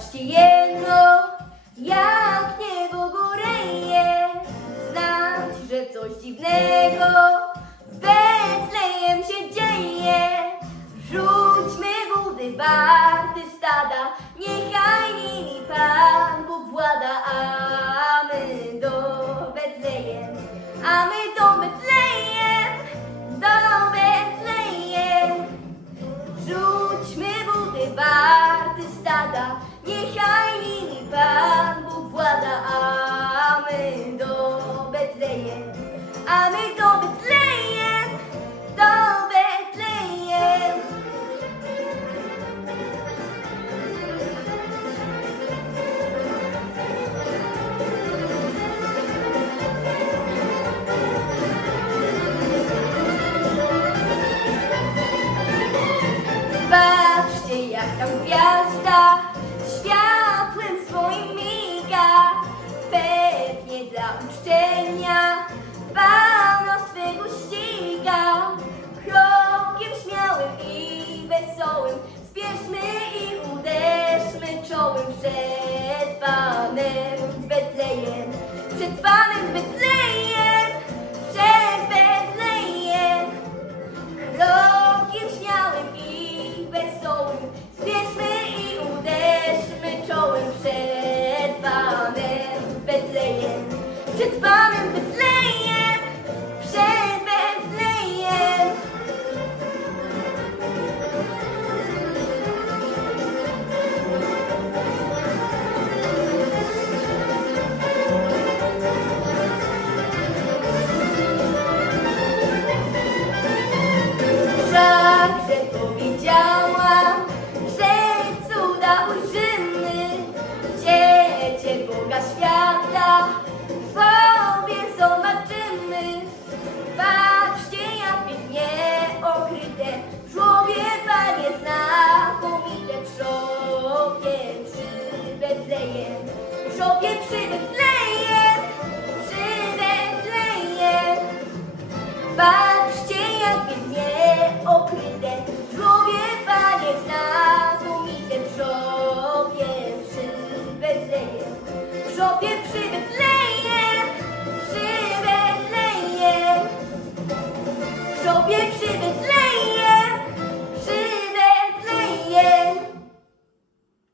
Zobaczcie jedno, jak niebo góreje, znać, że coś dziwnego. Yeah. uczczenia Pana swego ścigał Krokiem śmiałym i wesołym Spieszmy i uderzmy czołem przed